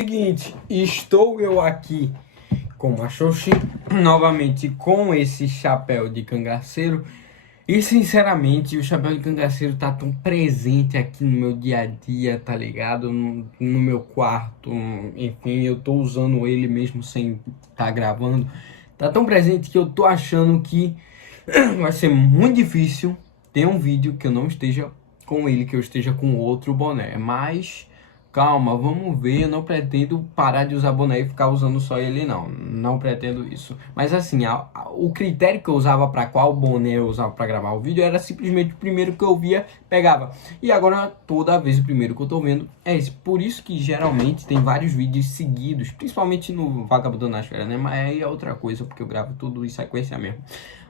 Seguinte, estou eu aqui com a Xoxi, novamente com esse chapéu de cangaceiro. E sinceramente, o chapéu de cangaceiro tá tão presente aqui no meu dia a dia, tá ligado? No meu quarto, enfim, eu tô usando ele mesmo sem tá gravando. Tá tão presente que eu tô achando que vai ser muito difícil ter um vídeo que eu não esteja com ele, que eu esteja com outro boné. Mas calma, vamos ver. Eu não pretendo parar de usar boné e ficar usando só ele, não. Não pretendo isso. Mas assim, o critério que eu usava para qual boné eu usava para gravar o vídeo era simplesmente o primeiro que eu via, pegava. E agora toda vez o primeiro que eu tô vendo é esse. Por isso que geralmente tem vários vídeos seguidos, principalmente no Vagabundo nas Férias, né? Mas aí é outra coisa, porque eu gravo tudo em sequência mesmo.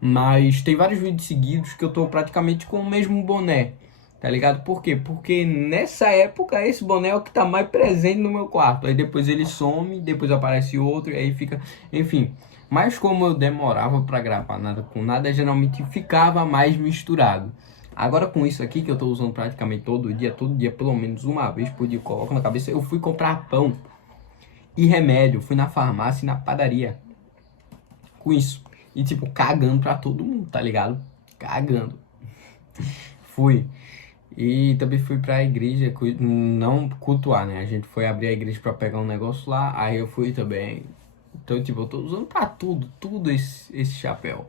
Mas tem vários vídeos seguidos que eu tô praticamente com o mesmo boné. Tá ligado? Por quê? Porque nessa época esse boné é o que tá mais presente no meu quarto. Aí depois ele some, depois aparece outro, e aí fica... Enfim. Mas como eu demorava pra gravar nada com nada, geralmente ficava mais misturado. Agora com isso aqui que eu tô usando praticamente todo dia, pelo menos uma vez por dia, eu coloco na cabeça, eu fui comprar pão e remédio. Fui na farmácia e na padaria com isso. E tipo, cagando pra todo mundo, tá ligado? Cagando. Fui. E também fui pra igreja, não cultuar, né? A gente foi abrir a igreja pra pegar um negócio lá, aí eu fui também. Então, tipo, eu tô usando pra tudo esse chapéu.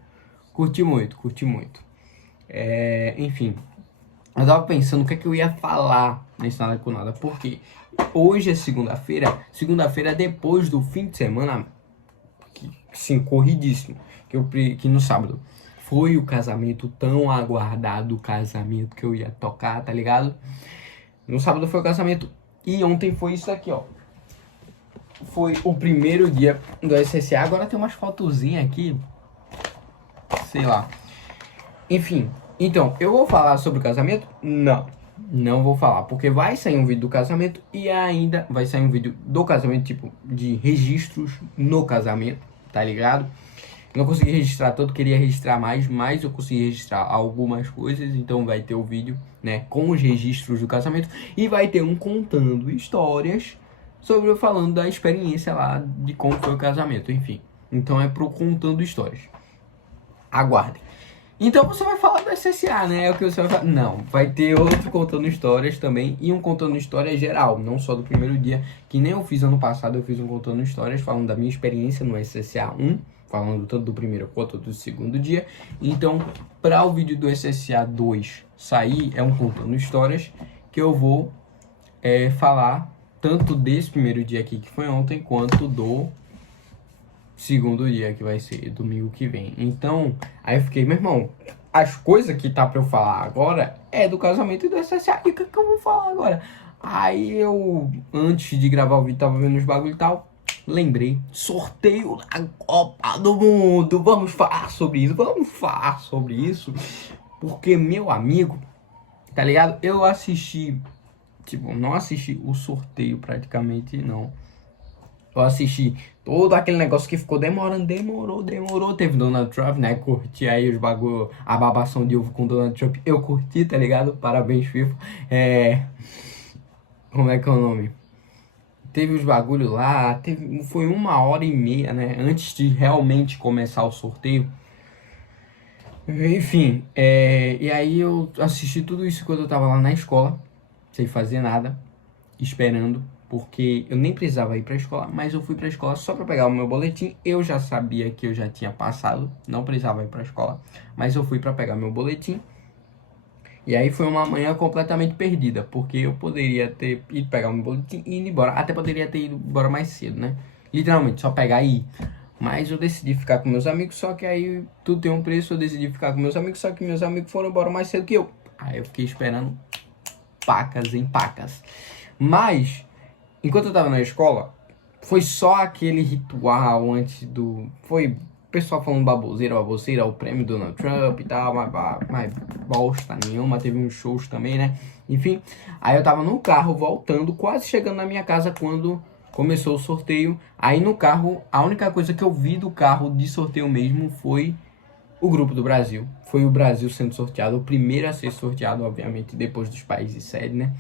Curti muito, curti muito. Enfim, eu tava pensando o que é que eu ia falar nesse Nada com Nada, porque hoje é segunda-feira é depois do fim de semana, sim, corridíssimo, que no sábado foi o casamento, tão aguardado casamento que eu ia tocar, tá ligado? No sábado foi o casamento e ontem foi isso aqui, ó. Foi o primeiro dia do SSA. Agora tem umas fotozinhas aqui, sei lá. Enfim, então, eu vou falar sobre o casamento? Não vou falar, porque vai sair um vídeo do casamento e ainda vai sair um vídeo do casamento, tipo, de registros no casamento, tá ligado? Não consegui registrar todo, queria registrar mais, mas eu consegui registrar algumas coisas. Então vai ter o vídeo, né, com os registros do casamento. E vai ter um contando histórias sobre eu falando da experiência lá, de como foi o casamento, enfim. Então é pro contando histórias. Aguardem. Então você vai falar do SSA, né? É o que você vai falar. Não, vai ter outro contando histórias também. E um contando história geral, não só do primeiro dia. Que nem eu fiz ano passado, eu fiz um contando histórias falando da minha experiência no SSA 1. Falando tanto do primeiro quanto do segundo dia. Então, para o vídeo do SSA 2 sair, é um contando histórias. Que eu vou falar tanto desse primeiro dia aqui, que foi ontem, quanto do segundo dia, que vai ser domingo que vem. Então, aí eu fiquei, meu irmão, as coisas que tá pra eu falar agora é do casamento e do SSA. E o que eu vou falar agora? Aí eu, antes de gravar o vídeo, tava vendo os bagulho e tal. Lembrei, sorteio da Copa do Mundo. Vamos falar sobre isso. Porque, meu amigo, tá ligado? Eu assisti, tipo, não assisti o sorteio praticamente, não. Eu assisti todo aquele negócio que ficou demorando, demorou. Teve Donald Trump, né? Curti aí os bagulho, a babação de ovo com Donald Trump. Eu curti, tá ligado? Parabéns, FIFA. Como é que é o nome? Teve os bagulho lá, foi 1h30, né? Antes de realmente começar o sorteio. Enfim, e aí eu assisti tudo isso quando eu tava lá na escola, sem fazer nada, esperando. Porque eu nem precisava ir pra escola, mas eu fui pra escola só pra pegar o meu boletim. Eu já sabia que eu já tinha passado, não precisava ir pra escola, mas eu fui pra pegar meu boletim. E aí foi uma manhã completamente perdida, porque eu poderia ter ido pegar o meu boletim e ir embora. Até poderia ter ido embora mais cedo, né? Literalmente, só pegar e ir. Mas eu decidi ficar com meus amigos, só que aí tudo tem um preço. Eu decidi ficar com meus amigos, só que meus amigos foram embora mais cedo que eu. Aí eu fiquei esperando pacas em pacas. Mas enquanto eu tava na escola, foi só aquele ritual antes do... Foi o pessoal falando baboseira, o prêmio Donald Trump e tal, mas bosta nenhuma, teve uns shows também, né? Enfim, aí eu tava no carro voltando, quase chegando na minha casa quando começou o sorteio. Aí no carro, a única coisa que eu vi do carro de sorteio mesmo foi o grupo do Brasil. Foi o Brasil sendo sorteado, o primeiro a ser sorteado, obviamente, depois dos países sede, né?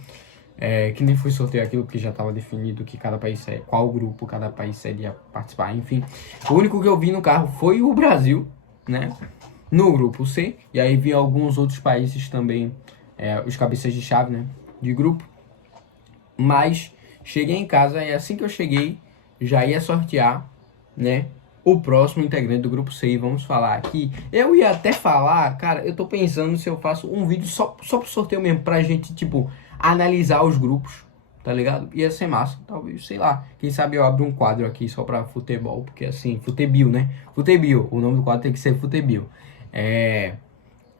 Que nem foi sorteio aquilo, porque já estava definido que cada país qual grupo cada país iria participar, enfim. O único que eu vi no carro foi o Brasil, né? No grupo C. E aí vi alguns outros países também, os cabeças de chave, né? De grupo. Mas cheguei em casa e assim que eu cheguei, já ia sortear, né? O próximo integrante do grupo C. E vamos falar aqui. Eu ia até falar, cara, eu tô pensando se eu faço um vídeo só pro sorteio mesmo, pra gente, tipo, analisar os grupos, tá ligado? Ia ser massa, talvez, sei lá. Quem sabe eu abro um quadro aqui só pra futebol, porque assim, Futebio, né? Futebio, o nome do quadro tem que ser Futebio.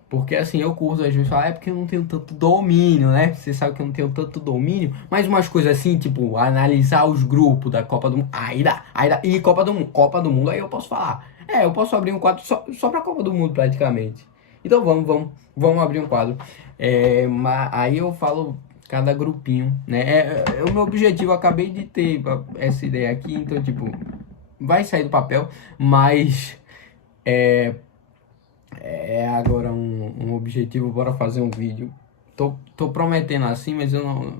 Porque assim, eu curto às vezes falar, porque eu não tenho tanto domínio, né? Você sabe que eu não tenho tanto domínio, mas umas coisas assim, tipo, analisar os grupos da Copa do Mundo. E Copa do Mundo, aí eu posso falar. Eu posso abrir um quadro só pra Copa do Mundo, praticamente. Então vamos abrir um quadro. Aí eu falo cada grupinho, né? O meu objetivo, eu acabei de ter essa ideia aqui, então, tipo, vai sair do papel, mas agora um objetivo, bora fazer um vídeo. Tô prometendo assim, mas eu não.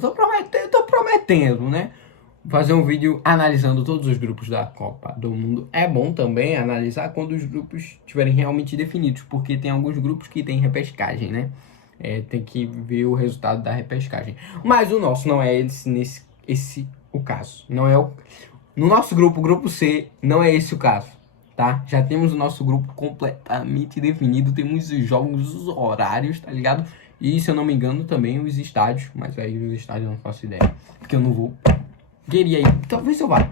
Tô prometendo, né? Fazer um vídeo analisando todos os grupos da Copa do Mundo. É bom também analisar quando os grupos estiverem realmente definidos, porque tem alguns grupos que tem repescagem, né? Tem que ver o resultado da repescagem. Mas o nosso não é esse o caso. Não é no nosso grupo, grupo C, não é esse o caso. Tá? Já temos o nosso grupo completamente definido, temos os jogos, os horários, tá ligado? E se eu não me engano também os estádios, mas aí os estádios eu não faço ideia, porque eu não vou. Queria ir, talvez eu vá.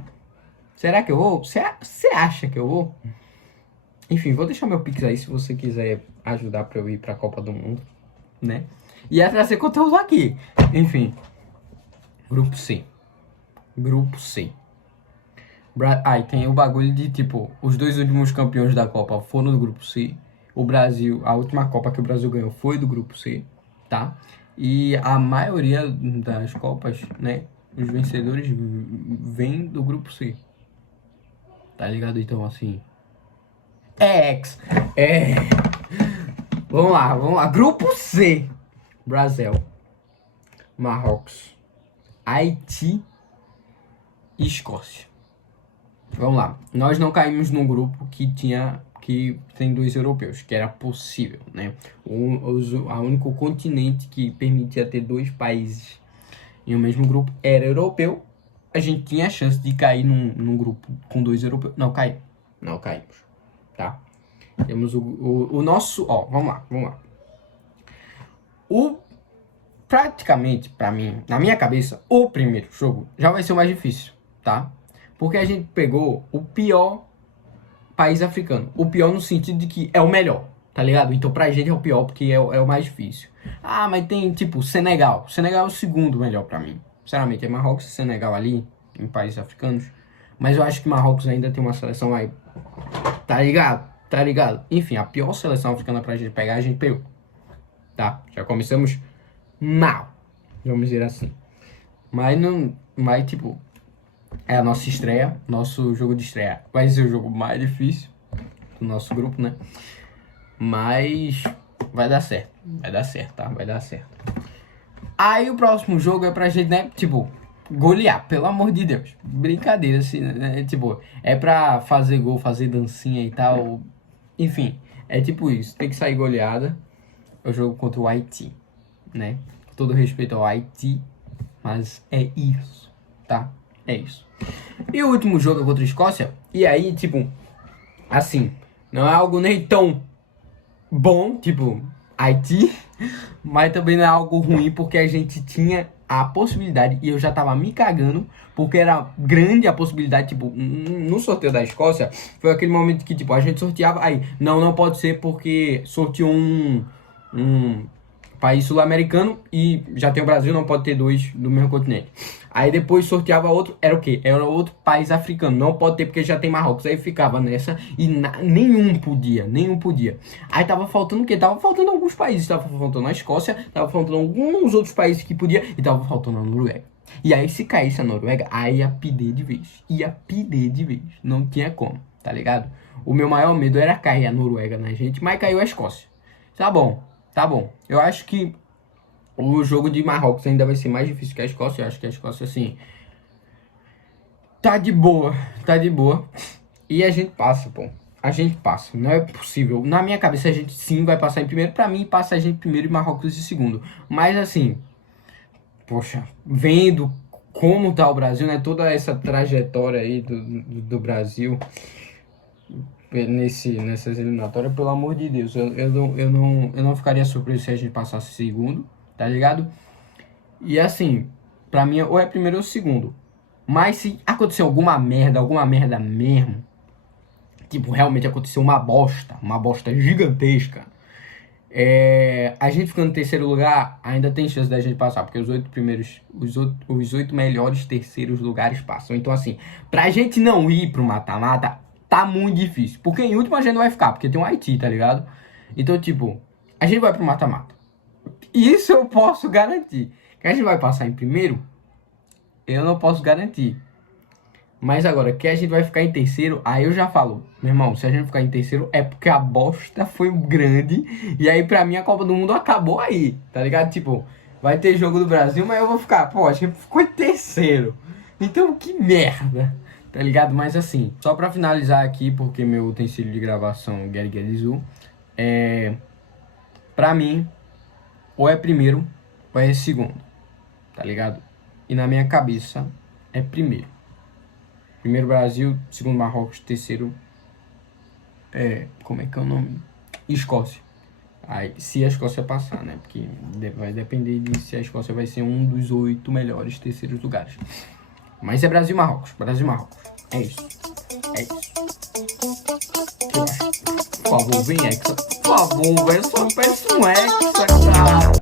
Será que eu vou? Você acha que eu vou? Enfim, vou deixar meu pix aí se você quiser ajudar pra eu ir pra Copa do Mundo, né? E é trazer conteúdo aqui. Enfim, grupo C. Grupo C. Aí tem o bagulho de, tipo, os dois últimos campeões da Copa foram do grupo C. O Brasil, a última Copa que o Brasil ganhou foi do grupo C, tá? E a maioria das Copas, né, os vencedores vêm do grupo C. Tá ligado? Então, assim... Vamos lá. Grupo C. Brasil, Marrocos, Haiti e Escócia. Vamos lá. Nós não caímos num grupo que tem dois europeus, que era possível, né? O único continente que permitia ter dois países em um mesmo grupo era europeu. A gente tinha a chance de cair num grupo com dois europeus. Não caímos, tá? Temos o nosso... Ó, vamos lá. Praticamente, pra mim, na minha cabeça, o primeiro jogo já vai ser o mais difícil, tá? Porque a gente pegou o pior país africano. O pior no sentido de que é o melhor, tá ligado? Então pra gente é o pior porque é o mais difícil. Mas tem, tipo, Senegal. Senegal é o segundo melhor pra mim. Sinceramente, é Marrocos e Senegal ali, em países africanos. Mas eu acho que Marrocos ainda tem uma seleção aí. Tá ligado? Enfim, a pior seleção africana pra gente pegar, a gente pegou. Tá? Já começamos mal. Vamos dizer assim. Mas tipo... É a nossa estreia, nosso jogo de estreia. Vai ser o jogo mais difícil do nosso grupo, né? Mas vai dar certo, tá? Vai dar certo. Aí o próximo jogo é pra gente, né? Tipo, golear, pelo amor de Deus. Brincadeira, assim, né? Tipo, é pra fazer gol, fazer dancinha e tal. Enfim, é tipo isso. Tem que sair goleada. É o jogo contra o Haiti, né? Com todo respeito ao Haiti, mas é isso, tá? É isso. E o último jogo é contra a Escócia. E aí, tipo, assim, não é algo nem tão bom, tipo, Haiti, mas também não é algo ruim, porque a gente tinha a possibilidade, e eu já tava me cagando, porque era grande a possibilidade, tipo, no sorteio da Escócia, foi aquele momento que, tipo, a gente sorteava, aí, não pode ser porque sorteou um país sul-americano e já tem o Brasil, não pode ter dois do mesmo continente. Aí depois sorteava outro, era o quê? Era outro país africano, não pode ter porque já tem Marrocos. Aí ficava nessa e nenhum podia. Aí tava faltando o quê? Tava faltando alguns países, tava faltando a Escócia, tava faltando alguns outros países que podia e tava faltando a Noruega. E aí se caísse a Noruega, aí ia perder de vez. Não tinha como, tá ligado? O meu maior medo era cair a Noruega na gente, mas caiu a Escócia. Tá bom. Eu acho que O jogo de Marrocos ainda vai ser mais difícil que a Escócia. Eu acho que a Escócia, assim, tá de boa, tá de boa. E a gente passa, pô. A gente passa, não é possível. Na minha cabeça a gente sim vai passar em primeiro. Pra mim passa a gente primeiro e Marrocos em segundo. Mas assim, poxa, vendo como tá o Brasil, né? Toda essa trajetória aí do Brasil nessas eliminatórias, pelo amor de Deus, eu não ficaria surpreso se a gente passasse segundo, tá ligado? E assim, pra mim ou é primeiro ou segundo. Mas se acontecer alguma merda mesmo, tipo, realmente aconteceu uma bosta gigantesca, a gente ficando em terceiro lugar, ainda tem chance da gente passar, porque os 8 primeiros, os 8 melhores terceiros lugares passam. Então, assim, pra gente não ir pro mata-mata, tá muito difícil. Porque em último a gente não vai ficar, porque tem um Haiti, tá ligado? Então, tipo, a gente vai pro mata-mata. Isso eu posso garantir. Que a gente vai passar em primeiro, eu não posso garantir. Mas agora, que a gente vai ficar em terceiro, aí eu já falo, meu irmão, se a gente ficar em terceiro é porque a bosta foi grande. E aí pra mim a Copa do Mundo acabou aí, tá ligado? Tipo, vai ter jogo do Brasil, mas eu vou ficar, pô, a gente ficou em terceiro. Então que merda, tá ligado? Mas assim, só pra finalizar aqui, porque meu utensílio de gravação Gergerizu, pra mim, ou é primeiro ou é segundo, tá ligado? E na minha cabeça é primeiro. Primeiro Brasil, segundo Marrocos, terceiro como é que é o nome? Escócia. Aí, se a Escócia passar, né? Porque vai depender de se a Escócia vai ser um dos 8 melhores terceiros lugares. Mas é Brasil e Marrocos. Brasil e Marrocos. É isso. É isso. Eu acho. Por favor, vem Hexa. Por favor, velho. Só peço um Hexa, cara.